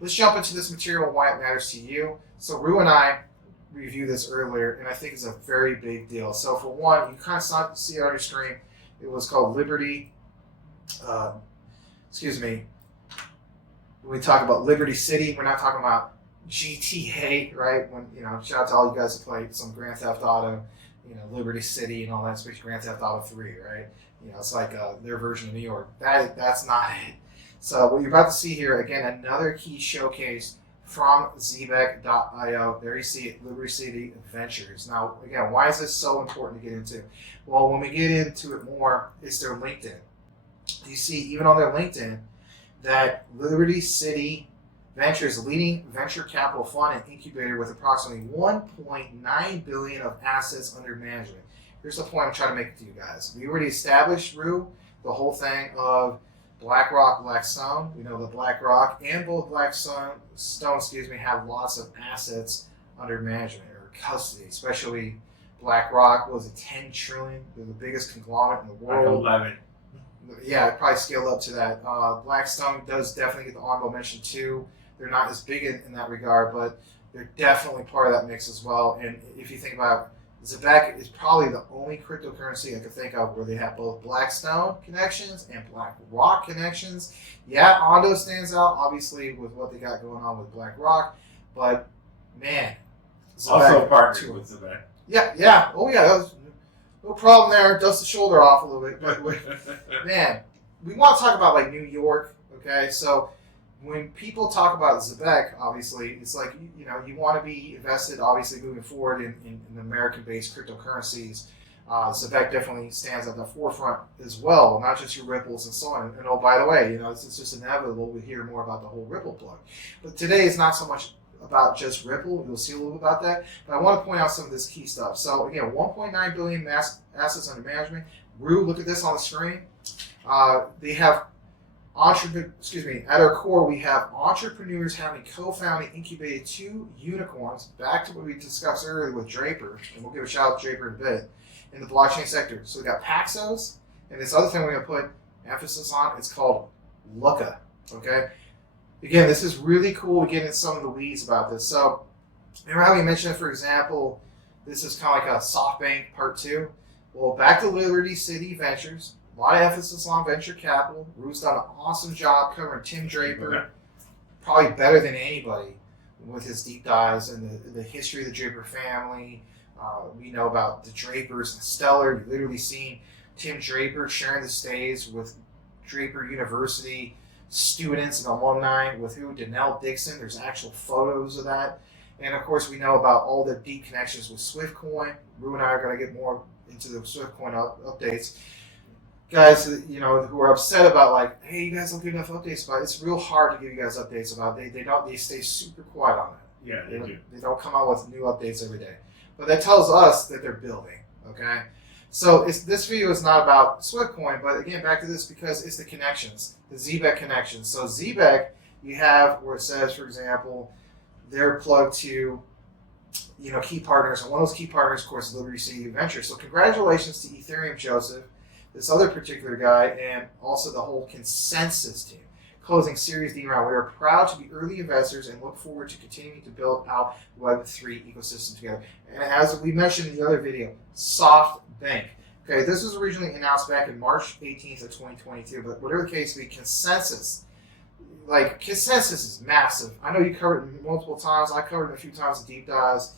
let's jump into this material and why it matters to you. So Rue and I reviewed this earlier, and I think it's a very big deal. So for one, you kind of see it on your screen. It was called Liberty. Excuse me. When we talk about Liberty City, we're not talking about GTA, right? When shout out to all you guys who played some Grand Theft Auto, Liberty City and all that, especially Grand Theft Auto 3, right? It's like their version of New York. That's not it. So what you're about to see here, again, another key showcase from Zebec.io. There you see it, Liberty City Ventures. Now, again, why is this so important to get into? Well, when we get into it more, it's their LinkedIn. You see, even on their LinkedIn, that Liberty City Ventures, leading venture capital fund and incubator with approximately $1.9 billion of assets under management. Here's the point I'm trying to make to you guys. We already established, Rue, the whole thing of BlackRock, Blackstone. We know that BlackRock and both Blackstone, have lots of assets under management or custody, especially BlackRock was a 10 trillion. They're the biggest conglomerate in the world. 11. Yeah, probably scale up to that. Blackstone does definitely get the honorable mention too. They're not as big in that regard, but they're definitely part of that mix as well. And if you think about it, Zebec is probably the only cryptocurrency I could think of where they have both Blackstone connections and BlackRock connections. Yeah, Ondo stands out, obviously, with what they got going on with BlackRock, but man. Zebec also partnered with Zebec. Yeah. Oh, yeah. That was, no problem there. Dust the shoulder off a little bit. But man, we want to talk about like New York, okay? So when people talk about Zebec, obviously, it's like, you want to be invested, obviously, moving forward in American-based cryptocurrencies. Zebec definitely stands at the forefront as well, not just your Ripples and so on. And oh, by the way, it's just inevitable we hear more about the whole Ripple plug. But today is not so much about just Ripple. You'll see a little bit about that. But I want to point out some of this key stuff. So again, 1.9 billion assets under management. Rue, look at this on the screen. They have at our core, we have entrepreneurs having co-founded, incubated 2 unicorns, back to what we discussed earlier with Draper, and we'll give a shout out to Draper in a bit, in the blockchain sector. So we got Paxos, and this other thing we're going to put emphasis on, it's called Lukka, okay? Again, this is really cool to get into some of the weeds about this. So, remember how we mentioned, for example, this is kind of like a Softbank part 2? Well, back to Liberty City Ventures. A lot of emphasis on venture capital. Rue's done an awesome job covering Tim Draper, probably better than anybody with his deep dives and the history of the Draper family. We know about the Drapers and Stellar. You've literally seen Tim Draper sharing the stage with Draper University students and alumni with Danelle Dixon. There's actual photos of that. And of course, we know about all the deep connections with SwiftCoin. Rue and I are going to get more into the SwiftCoin updates. Guys, who are upset about like, hey, you guys don't get enough updates about it. It's real hard to give you guys updates about it. They stay super quiet on it. Yeah, they do. They don't come out with new updates every day. But that tells us that they're building, okay? So this video is not about SwiftCoin, but again, back to this because it's the connections, the Zebec connections. So Zebec, you have where it says, for example, they're plugged to, key partners. And one of those key partners, of course, is Liberty City Ventures. So congratulations to Ethereum Joseph, this other particular guy, and also the whole Consensus team. Closing Series D round. We are proud to be early investors and look forward to continuing to build out Web3 ecosystem together. And as we mentioned in the other video, Softbank. Okay, this was originally announced back in March 18th of 2022, but whatever the case may be, Consensus is massive. I know you covered it multiple times. I covered it a few times in deep dives.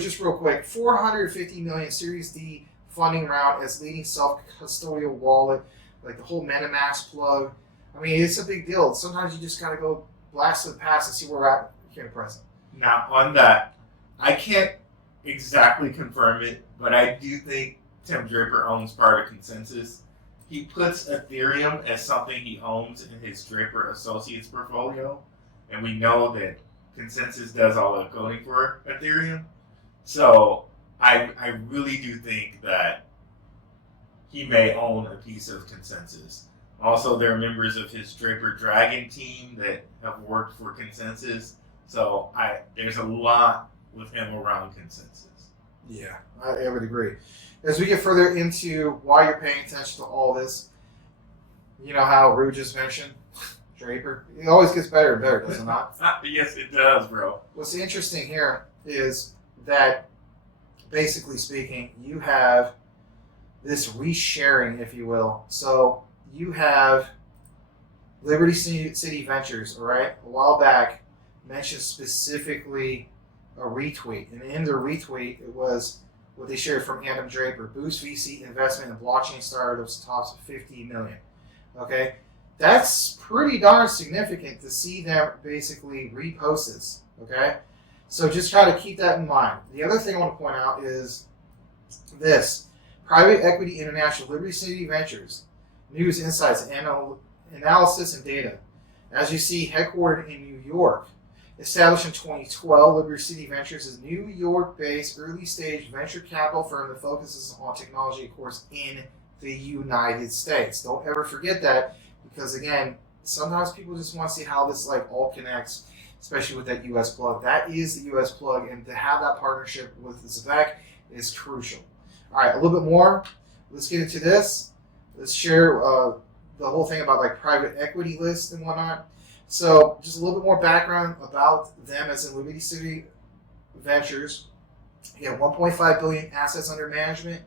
Just real quick, 450 million Series D funding round as leading self-custodial wallet, like the whole MetaMask plug. I mean, it's a big deal. Sometimes you just got to go blast to the past and see where we're at here in the present. Now, on that, I can't exactly confirm it, but I do think Tim Draper owns part of Consensus. He puts Ethereum as something he owns in his Draper Associates portfolio, and we know that Consensus does all the coding for Ethereum. So I really do think that he may own a piece of Consensus. Also, there are members of his Draper Dragon team that have worked for Consensus. So there's a lot with him around Consensus. Yeah, I would agree. As we get further into why you're paying attention to all this, you know how Rue just mentioned, Draper. It always gets better and better, does it not? Yes, it does, bro. What's interesting here is that, basically speaking, you have this resharing, if you will. So you have Liberty City Ventures, all right, a while back mentioned specifically a retweet. And in their retweet, it was what they shared from Adam Draper: boost VC investment in blockchain startups tops 50 million. Okay, that's pretty darn significant to see them basically repost this. Okay, so just try to keep that in mind. The other thing I want to point out is this: Private Equity International, Liberty City Ventures, news, insights, analysis, and data. As you see, headquartered in New York, established in 2012, Liberty City Ventures is a New York-based early-stage venture capital firm that focuses on technology, of course, in the United States. Don't ever forget that, because again, sometimes people just want to see how this all connects, especially with that U.S. plug. That is the U.S. plug, and to have that partnership with Zebec is crucial. All right, a little bit more. Let's get into this. Let's share the whole thing about private equity lists and whatnot. So just a little bit more background about them as in Liberty City Ventures. You have 1.5 billion assets under management.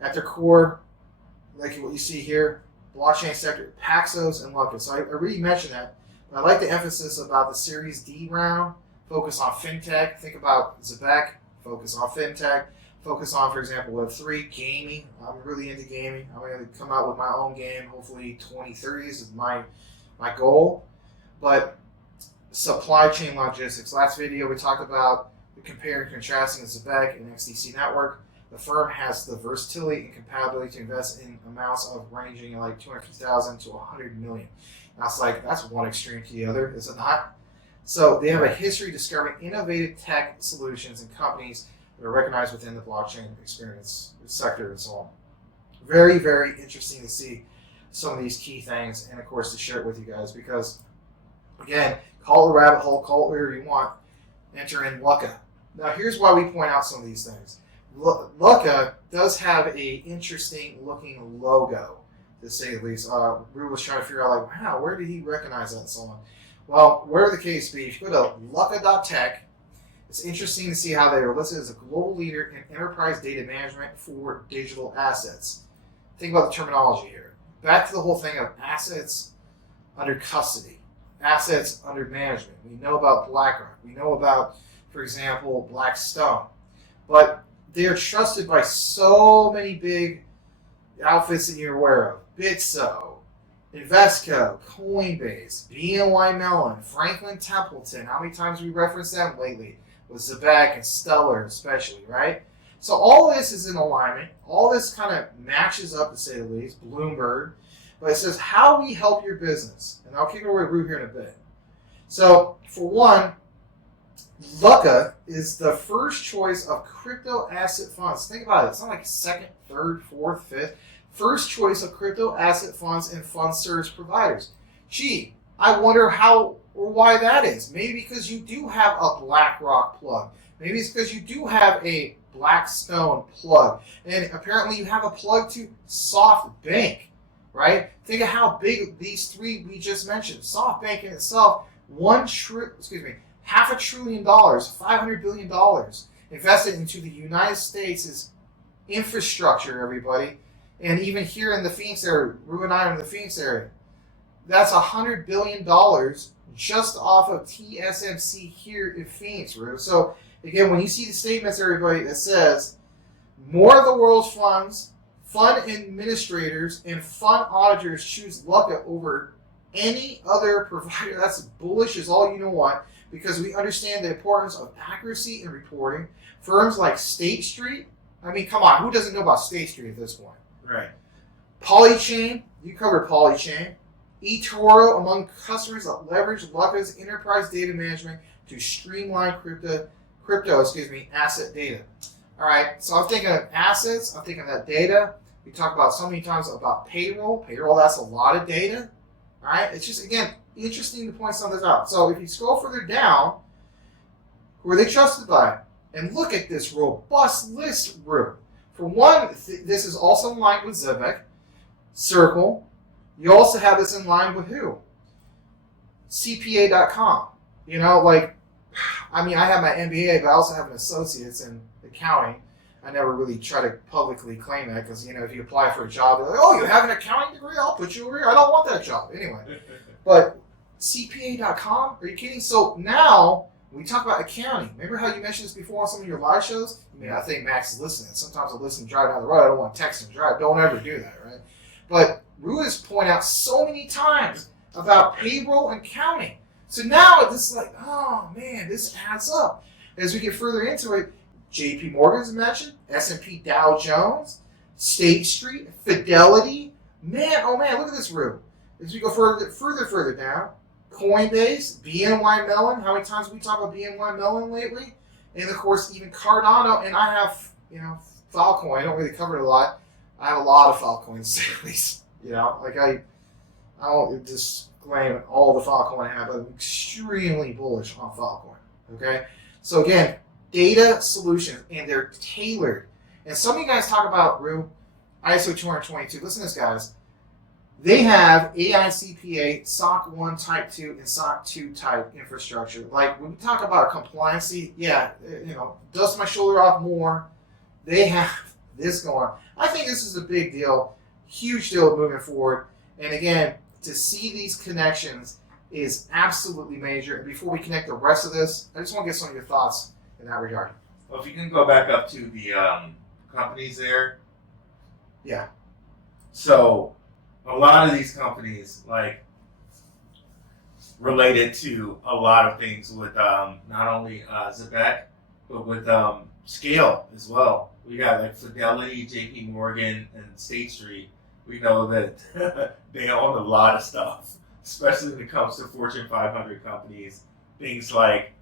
At their core, like what you see here, blockchain sector, Paxos and Lukka. So I already mentioned that. But I like the emphasis about the Series D round. Focus on fintech. Think about Zebec. Focus on fintech. Focus on, for example, Web3, gaming. I'm really into gaming. I'm going to come out with my own game. Hopefully 2030 is my goal. But supply chain logistics. Last video we talked about the comparing and contrasting of Zebec and XDC network. The firm has the versatility and compatibility to invest in amounts of ranging $250,000 to $100 million. That's one extreme to the other, is it not? So they have a history discovering innovative tech solutions and companies that are recognized within the blockchain experience sector and so on. Very, very interesting to see some of these key things, and of course to share it with you guys, because again, call it a rabbit hole, call it whatever you want, enter in Lukka. Now here's why we point out some of these things. Lukka does have a interesting looking logo, to say the least. Rue was trying to figure out wow, where did he recognize that and so on. Well, whatever the case be, if you go to lukka.tech, it's interesting to see how they are listed as a global leader in enterprise data management for digital assets. Think about the terminology here. Back to the whole thing of assets under custody, assets under management. We know about BlackRock. We know about, for example, Blackstone. But they are trusted by so many big outfits that you're aware of. Bitso, Invesco, Coinbase, BNY Mellon, Franklin Templeton. How many times have we referenced them lately? With Zebec and Stellar especially, right? So all this is in alignment. All this kind of matches up, to say the least. Bloomberg. But it says, how we help your business. And I'll kick it over to Rue here in a bit. So, for one, Lukka is the first choice of crypto asset funds. Think about it. It's not like second, third, fourth, fifth. First choice of crypto asset funds and fund service providers. Gee, I wonder how or why that is. Maybe because you do have a BlackRock plug. Maybe it's because you do have a Blackstone plug. And apparently you have a plug to Softbank, right? Think of how big these three we just mentioned. Softbank in itself, $500 billion, $500 billion invested into the United States' infrastructure, everybody. And even here in the Phoenix area, Rue and I are in the Phoenix area, that's $100 billion just off of TSMC here in Phoenix, Rue. So again, when you see the statements, everybody, that says more of the world's funds, fund administrators, and fund auditors choose Lukka over any other provider, that's bullish as all you know what, because we understand the importance of accuracy in reporting. Firms like State Street, I mean, come on, who doesn't know about State Street at this point? Right. Polychain, you covered Polychain. eToro, among customers that leverage Lukka's enterprise data management to streamline crypto asset data. All right, so I'm thinking of assets, I'm thinking of that data. We talk about so many times about payroll. Payroll, that's a lot of data. All right, it's just, again, interesting to point some of this out. So if you scroll further down, who are they trusted by? And look at this robust list, Rue. For one, this is also in line with Zebec, Circle. You also have this in line with who? CPA.com. You know, like, I mean, I have my MBA, but I also have an associate's in accounting. I never really try to publicly claim that because, you know, if you apply for a job, they're like, oh, you have an accounting degree? I'll put you over here. I don't want that job. Anyway. But CPA.com? Are you kidding? So now we talk about accounting. Remember how you mentioned this before on some of your live shows? I mean, I think Max is listening. Sometimes I listen drive down the road. I don't want to text and drive. Don't ever do that, right? But Rue has pointed out so many times about payroll and accounting. So now this is like, oh man, this adds up. As we get further into it, JP Morgan's mentioned, S&P Dow Jones, State Street, Fidelity. Man, oh man, look at this room. As we go further down, Coinbase, BNY Mellon. How many times have we talked about BNY Mellon lately? And of course, even Cardano. And I have, you know, Filecoin. I don't really cover it a lot. I have a lot of Filecoins, at least. You know, like I don't disclaim all the Filecoin I have, but I'm extremely bullish on Filecoin. Okay? So again, data solutions, and they're tailored. And some of you guys talk about, Rue, ISO 222. Listen to this, guys. They have AICPA, SOC 1 Type 2, and SOC 2 type infrastructure. Like, when we talk about compliancy, yeah, you know, dust my shoulder off more. They have this going on. I think this is a big deal, huge deal moving forward. And again, to see these connections is absolutely major. And before we connect the rest of this, I just want to get some of your thoughts in that regard. Well, if you can go back up to the companies there. Yeah. So a lot of these companies, like, related to a lot of things with not only Zebec, but with scale as well. We got like Fidelity, JP Morgan, and State Street. We know that they own a lot of stuff, especially when it comes to Fortune 500 companies. Things like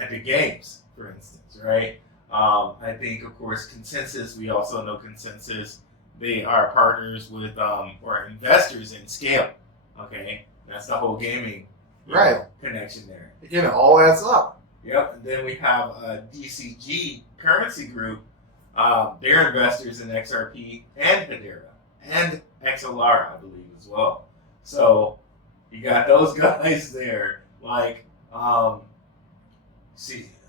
Epic Games, for instance, right? I think, of course, Consensus. We also know Consensus. They are partners with or investors in Scale. Okay, that's the whole gaming connection there. Again, it all adds up. Yep. And then we have DCG Currency Group. They're investors in XRP and Hedera and XLR, I believe, as well. So you got those guys there. Like,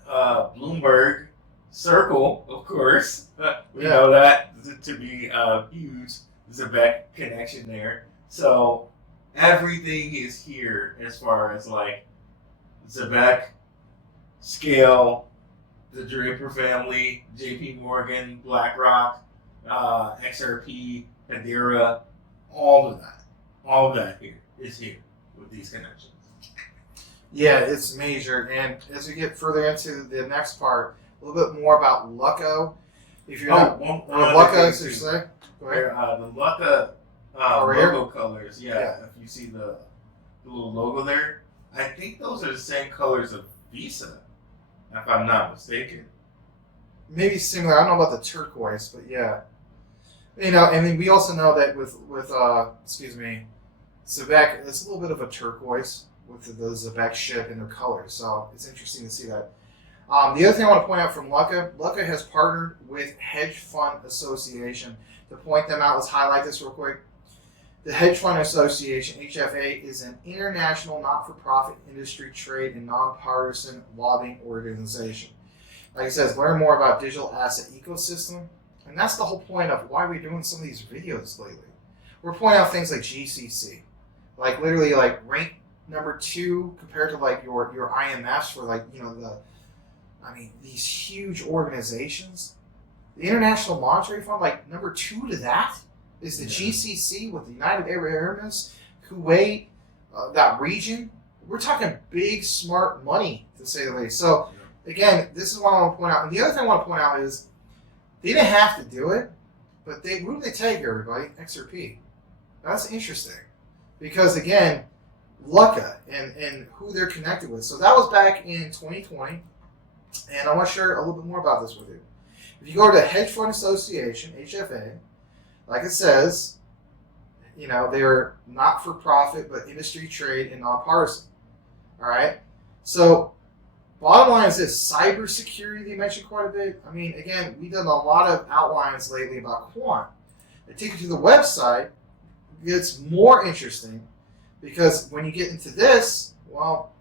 Bloomberg, Circle, of course. We know that to be a huge Zebec connection there. So everything is here as far as like Zebec, Scale, the Draper family, JP Morgan, BlackRock, XRP, Hedera, all of that here is here with these connections. Yeah, it's major. And as we get further into the next part, a little bit more about Lukka. If you're Lukka, as you say, go ahead. The Lukka logo colors, yeah. If you see the little logo there, I think those are the same colors of Visa, if I'm not mistaken. Maybe similar. I don't know about the turquoise, but yeah. You know, and then we also know that with Zebec, it's a little bit of a turquoise with the Zebec ship and their colors. So it's interesting to see that. The other thing I want to point out from Lukka has partnered with Hedge Fund Association. To point them out, let's highlight this real quick. The Hedge Fund Association, HFA, is an international not-for-profit industry trade and nonpartisan lobbying organization. Like it says, learn more about digital asset ecosystem. And that's the whole point of why we're doing some of these videos lately. We're pointing out things like GCC. Like literally like rank number 2 compared to like your IMFs for like, you know, these huge organizations. The International Monetary Fund, like number 2 to that is the GCC with the United Arab Emirates, Kuwait, that region. We're talking big, smart money, to say the least. So, again, this is what I want to point out. And the other thing I want to point out is they didn't have to do it, but who did they take, everybody? XRP. That's interesting. Because, again, Lukka and who they're connected with. So that was back in 2020. And I want to share a little bit more about this with you. If you go to Hedge Fund Association, HFA, like it says, you know, they're not for profit, but industry trade and nonpartisan. All right. So, bottom line is this: cybersecurity. They mentioned quite a bit. I mean, again, we've done a lot of outlines lately about Quant. I take you to the website. It gets more interesting because when you get into this, Well,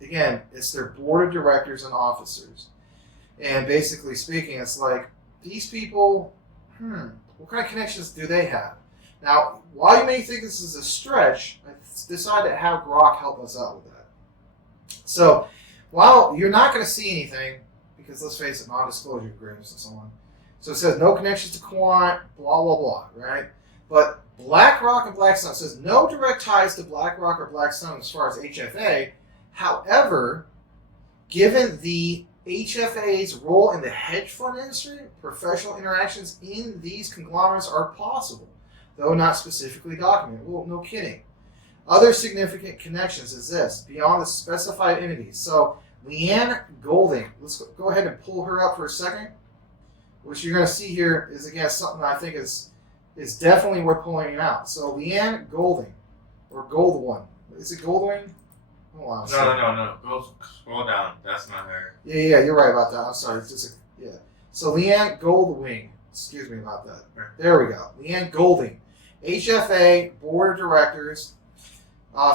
again, it's their board of directors and officers. And basically speaking, it's like, these people, what kind of connections do they have? Now, while you may think this is a stretch, I decided to have Grok help us out with that. So, while you're not going to see anything, because let's face it, non-disclosure agreements and so on. So it says no connections to Quant, blah, blah, blah, right? But BlackRock and Blackstone says no direct ties to BlackRock or Blackstone as far as HFA. However, given the HFA's role in the hedge fund industry, professional interactions in these conglomerates are possible, though not specifically documented. Well, no kidding. Other significant connections exist beyond the specified entities. So Leanne Golding, let's go ahead and pull her up for a second. What you're going to see here is, again, something I think is definitely worth pulling out. So Leanne Golding, or Goldwyn. Is it Goldwyn? Hold on. No. Go scroll down. That's not her. Yeah, you're right about that. I'm sorry. It's just yeah. So Leanne Goldwing. Excuse me about that. There we go. Leanne Golding, HFA Board of Directors,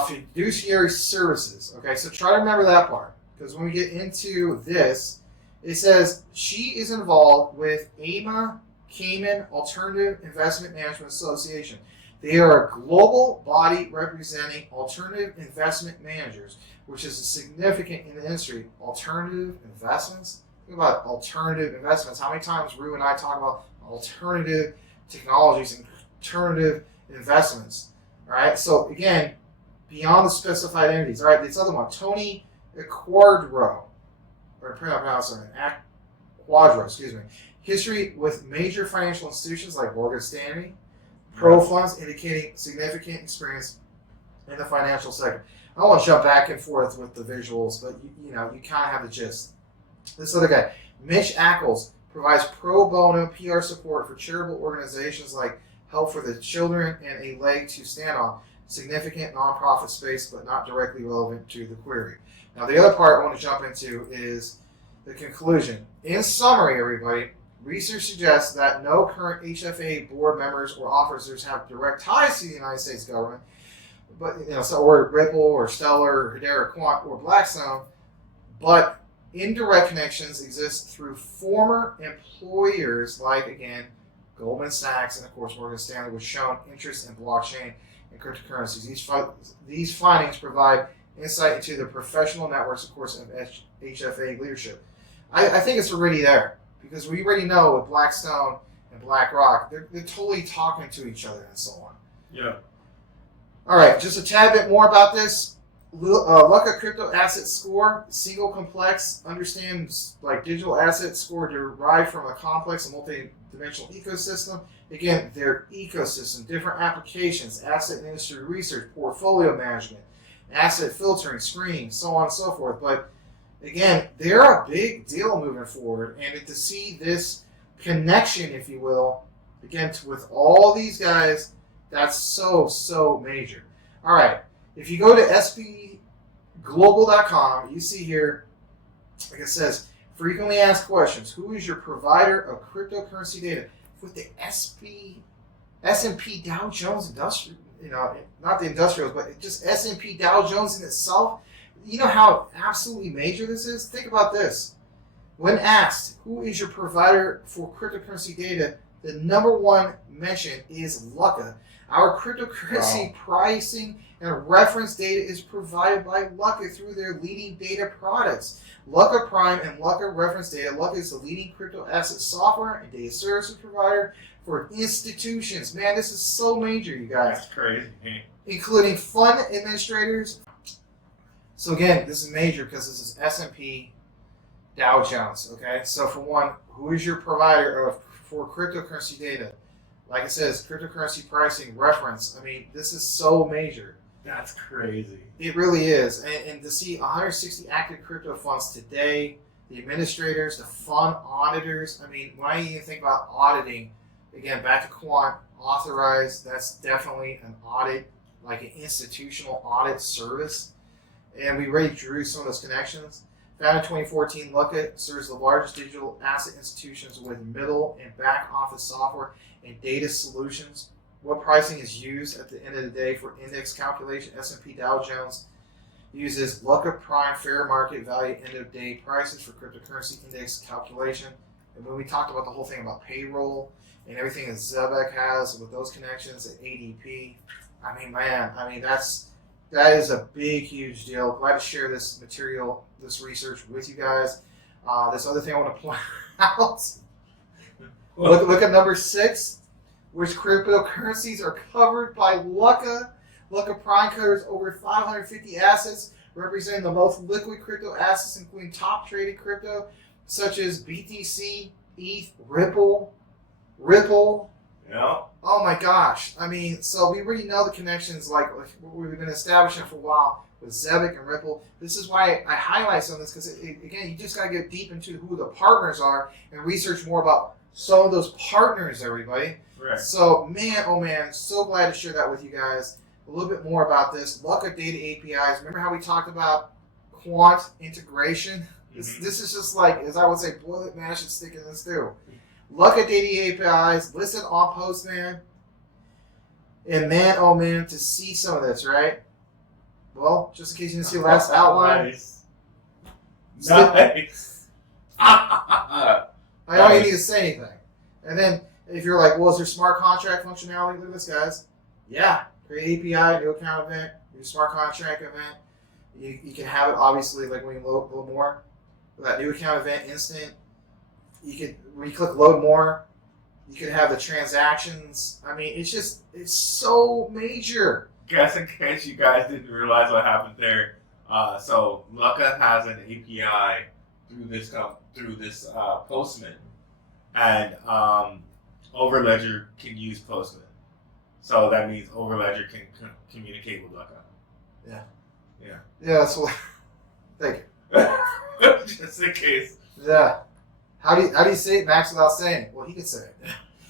Fiduciary Services. Okay, so try to remember that part, because when we get into this, it says she is involved with AMA Cayman Alternative Investment Management Association. They are a global body representing alternative investment managers, which is significant in the industry. Alternative investments? Think about alternative investments. How many times Rue and I talk about alternative technologies and alternative investments? All right, so again, beyond the specified entities. All right, this other one, Tony Quadro, or pronounce it, Quadro, excuse me. History with major financial institutions like Morgan Stanley, Pro funds, indicating significant experience in the financial sector. I don't want to jump back and forth with the visuals, but you kind of have the gist. This other guy, Mitch Ackles, provides pro bono PR support for charitable organizations like Help for the Children and A Leg to Stand On. Significant nonprofit space, but not directly relevant to the query. Now, the other part I want to jump into is the conclusion. In summary, everybody, research suggests that no current HFA board members or officers have direct ties to the United States government, but or Ripple or Stellar or Hedera, Quant or Blackstone, but indirect connections exist through former employers like, again, Goldman Sachs and, of course, Morgan Stanley, which shown interest in blockchain and cryptocurrencies. These findings provide insight into the professional networks, of course, of HFA leadership. I think it's already there, because we already know with Blackstone and BlackRock, they're totally talking to each other and so on. Yeah. All right, just a tad bit more about this. Lukka Crypto Asset Score, single complex, understands like digital asset score derived from a complex and multi-dimensional ecosystem. Again, their ecosystem, different applications, asset and industry research, portfolio management, asset filtering, screening, so on and so forth. But again, they're a big deal moving forward, and to see this connection, if you will, again, with all these guys, that's so major. All right, if you go to sbglobal.com, you see here, like it says, frequently asked questions. Who is your provider of cryptocurrency data? With the S&P Dow Jones Industrial, not the industrials, but just S&P Dow Jones in itself. You know how absolutely major this is? Think about this. When asked, who is your provider for cryptocurrency data, the number one mention is Lukka. Our cryptocurrency pricing and reference data is provided by Lukka through their leading data products. Lukka Prime and Lukka Reference Data. Lukka is the leading crypto asset software and data services provider for institutions. Man, this is so major, you guys. That's crazy. Including fund administrators. So again, this is major because this is S&P Dow Jones. Okay, so for one, who is your provider for cryptocurrency data? Like it says, cryptocurrency pricing reference. I mean, this is so major. That's crazy. It really is. And to see 160 active crypto funds today, the administrators, the fund auditors. I mean, when I even think about auditing, again, back to Quant, authorized, that's definitely an audit, like an institutional audit service. And we already drew some of those connections. Founded in 2014, Lukka serves the largest digital asset institutions with middle and back office software and data solutions. What pricing is used at the end of the day for index calculation? S&P Dow Jones uses Lukka Prime fair market value end of day prices for cryptocurrency index calculation. And when we talked about the whole thing about payroll and everything that Zebec has with those connections at ADP, I mean, man, that is a big, huge deal. Glad to share this material, this research with you guys. This other thing I want to point out. Look at number 6, which cryptocurrencies are covered by Lukka. Lukka Prime covers over 550 assets, representing the most liquid crypto assets, including top traded crypto such as BTC, ETH, Ripple. Yeah. Oh my gosh. I mean, so we already know the connections like we've been establishing for a while with Zebec and Ripple. This is why I highlight some of this, because, again, you just got to get deep into who the partners are and research more about some of those partners, everybody. Right. So, man, oh man, so glad to share that with you guys. A little bit more about this. Lukka data APIs. Remember how we talked about Quant integration? Mm-hmm. This is just like, as I would say, boil it, mash it, stick it in the stew. Lukka data APIs listed on Postman. And man, oh man, to see some of this, right? Well, just in case you didn't see the last outline. Nice. Nice. I don't even need to say anything. And then if you're like, well, is there smart contract functionality? Look at this, guys. Yeah. Create API, new account event, new smart contract event. You can have it, obviously, like when you load more. That new account event instant. You could, when you click load more, you could have the transactions. I mean, it's so major. Guess in case you guys didn't realize what happened there. So Lukka has an API through this Postman, and Overledger can use Postman. So that means Overledger can communicate with Lukka. Yeah. Yeah. Yeah, that's what. Thank you. Just in case. Yeah. How do you say it, Max, without saying it? Well, he could say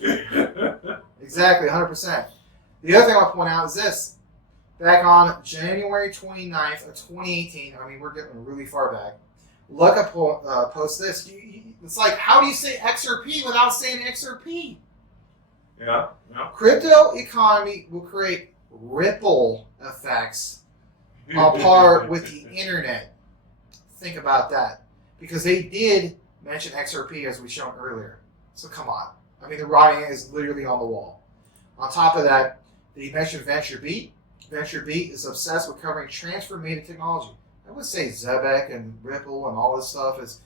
it. Exactly, 100%. The other thing I want to point out is this. Back on January 29th of 2018, I mean, we're getting really far back, Lukka posts this. It's like, how do you say XRP without saying XRP? Yeah. Crypto economy will create ripple effects on par with the internet. Think about that. Because they did mention XRP as we shown earlier. So come on. I mean, the writing is literally on the wall. On top of that, they mentioned VentureBeat. VentureBeat is obsessed with covering transformative technology. I would say Zebec and Ripple and all this stuff is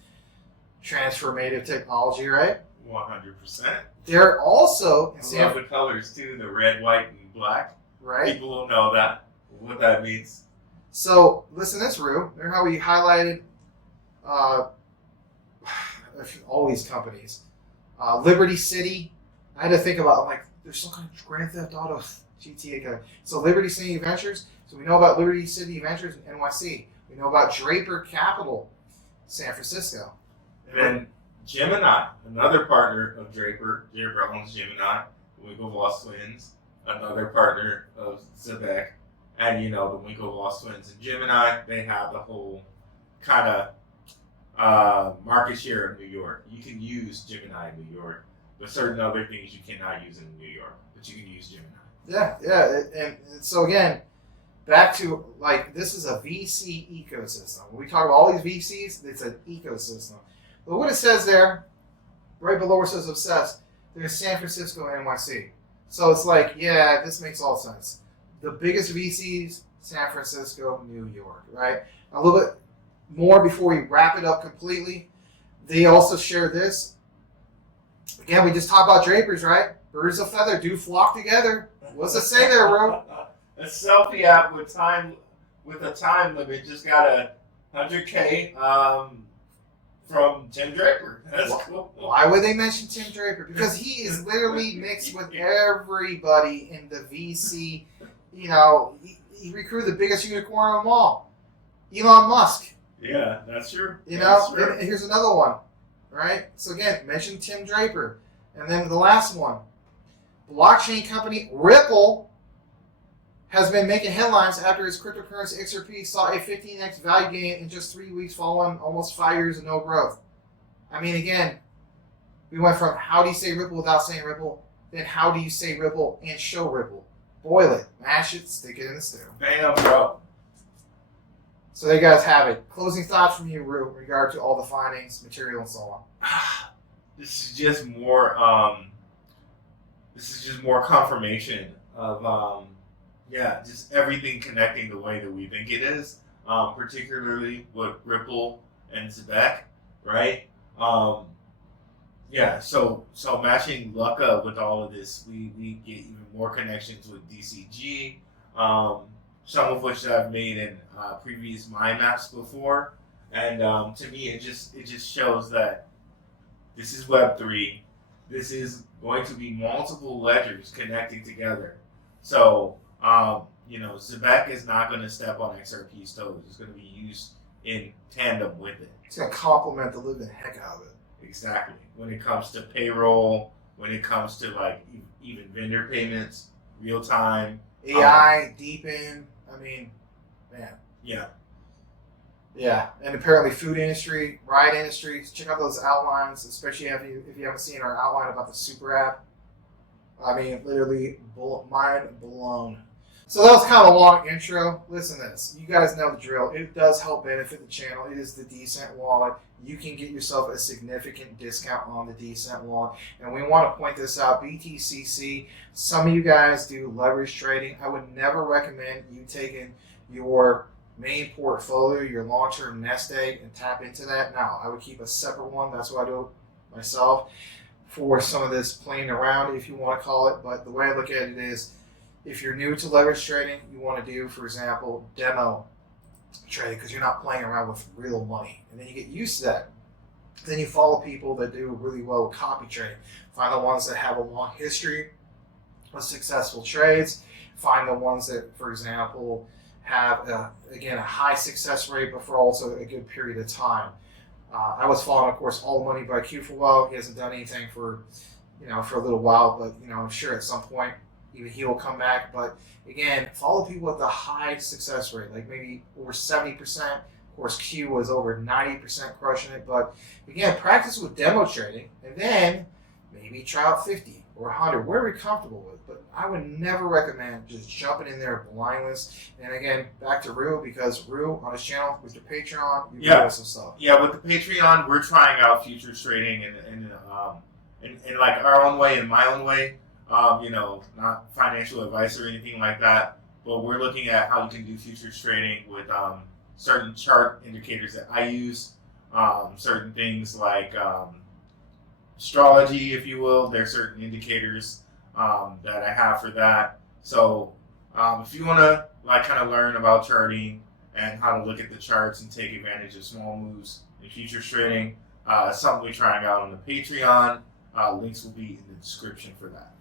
transformative technology, right? 100%. They're also... I love the colors, too. The red, white, and black. Right. People will know that, what that means. So, listen to this, Rue. Remember how we highlighted all these companies? Liberty City. I had to think about, I'm like, there's some kind of Grand Theft Auto GTA guy. So Liberty City Ventures. So we know about Liberty City Ventures in NYC. We know about Draper Capital, San Francisco. And then Gemini, another partner of Draper. Draper owns Gemini. Winklevoss Twins, another partner of Zebec. And, the Winklevoss Twins and Gemini, they have the whole kind of market share of New York. You can use Gemini in New York, but certain other things you cannot use in New York, but you can use Gemini. Yeah. And so again, back to, like, this is a VC ecosystem. When we talk about all these VCs, it's an ecosystem. But what it says there, right below where it says obsessed, there's San Francisco and NYC. So it's like, yeah, this makes all sense. The biggest VCs, San Francisco, New York, right? A little bit more before we wrap it up completely. They also share this. Again, we just talked about Drapers, right? Birds of feather do flock together. What's it say there, bro? A selfie app with a time limit just got a 100K from Tim Draper. That's cool. Why would they mention Tim Draper? Because he is literally mixed with everybody in the VC. He recruited the biggest unicorn of them all, Elon Musk. Yeah, that's true. And here's another one, right? So again, mention Tim Draper. And then the last one, blockchain company Ripple has been making headlines after its cryptocurrency XRP saw a 15x value gain in just 3 weeks following almost 5 years of no growth. I mean, again, we went from how do you say Ripple without saying Ripple, then how do you say Ripple and show Ripple? Boil it, mash it, stick it in the stew. Bam, bro. So there you guys have it. Closing thoughts from you, Rue, in regard to all the findings, material, and so on. This is just more. This is just more confirmation of just everything connecting the way that we think it is. Particularly with Ripple and Zebec, right? So matching Lukka with all of this, we get even more connections with DCG, some of which I've made in previous mind maps before, and to me it just shows that this is Web3. This is going to be multiple ledgers connecting together. So Zebec is not going to step on XRP's toes. It's going to be used in tandem with it. It's going to complement the living heck out of it. Exactly. When it comes to payroll, when it comes to like even vendor payments, real time, AI, deepen. I mean, man. Yeah. Yeah, and apparently food industry, ride industry. Check out those outlines, especially if you haven't seen our outline about the super app. I mean, literally mind blown. So that was kind of a long intro. Listen to this. You guys know the drill. It does help benefit the channel. It is the DCENT Wallet. You can get yourself a significant discount on the DCENT Wallet. And we want to point this out. BTCC, some of you guys do leverage trading. I would never recommend you taking your main portfolio, your long-term nest egg, and tap into that. Now, I would keep a separate one. That's what I do myself for some of this playing around, if you want to call it. But the way I look at it is, if you're new to leverage trading, you want to do, for example, demo trading because you're not playing around with real money. And then you get used to that. Then you follow people that do really well with copy trading. Find the ones that have a long history of successful trades. Find the ones that, for example, have, a high success rate, but for also a good period of time. I was following, of course, All the Money by Q for a while. He hasn't done anything for a little while, but, I'm sure at some point even he will come back. But again, follow people with the high success rate, like maybe over 70%. Of course, Q was over 90% crushing it. But again, practice with demo trading, and then maybe try out 50 or 100, whatever you're comfortable with. But I would never recommend just jumping in there blindless. And again, back to Rue, because Rue on his channel with your Patreon, you can do some stuff. Yeah, with the Patreon, we're trying out futures trading and like our own way and my own way. Not financial advice or anything like that, but we're looking at how you can do futures trading with certain chart indicators that I use, certain things like astrology, if you will. There's certain indicators that I have for that. So if you want to kind of learn about charting and how to look at the charts and take advantage of small moves in futures trading, something we're trying out on the Patreon. Links will be in the description for that.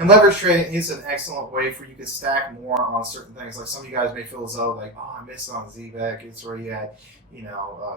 And leverage trading is an excellent way for you to stack more on certain things. Like some of you guys may feel as though, like, I missed on Zebec. It's already at,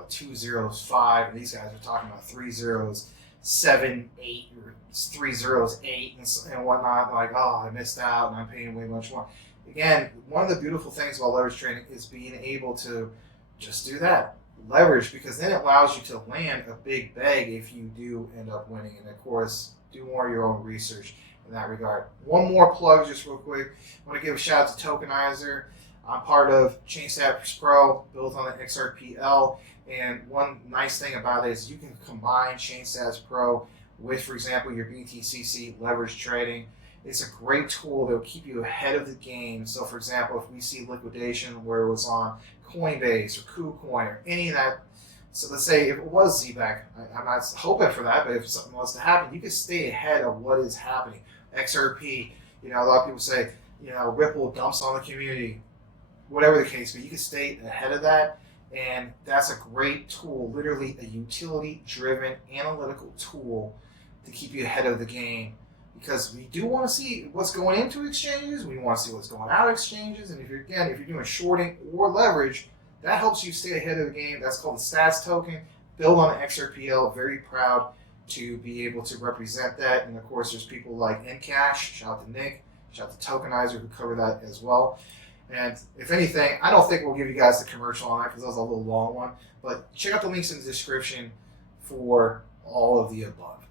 2 zeros, 5, and these guys are talking about 3 zeros, 7, 8, or 3 zeros, 8, and whatnot. Like, I missed out, and I'm paying way much more. Again, one of the beautiful things about leverage trading is being able to just do that. Leverage, because then it allows you to land a big bag if you do end up winning. And of course, do more of your own research in that regard. One more plug just real quick. I want to give a shout out to Tokenizer. I'm part of ChainStats Pro, built on the XRPL. And one nice thing about it is you can combine ChainStats Pro with, for example, your BTCC leverage trading. It's a great tool that will keep you ahead of the game. So, for example, if we see liquidation where it was on Coinbase or KuCoin or any of that, so let's say if it was Zebec, I'm not hoping for that, but if something was to happen, you can stay ahead of what is happening. XRP, a lot of people say, Ripple dumps on the community, whatever the case, but you can stay ahead of that. And that's a great tool, literally a utility-driven analytical tool to keep you ahead of the game. Because we do want to see what's going into exchanges, we want to see what's going out of exchanges, and if you're doing shorting or leverage, that helps you stay ahead of the game. That's called the stats token, built on the XRPL. Very proud to be able to represent that. And of course, there's people like Encash, shout out to Nick, shout out to Tokenizer who cover that as well. And if anything, I don't think we'll give you guys the commercial on that because that was a little long one, but check out the links in the description for all of the above.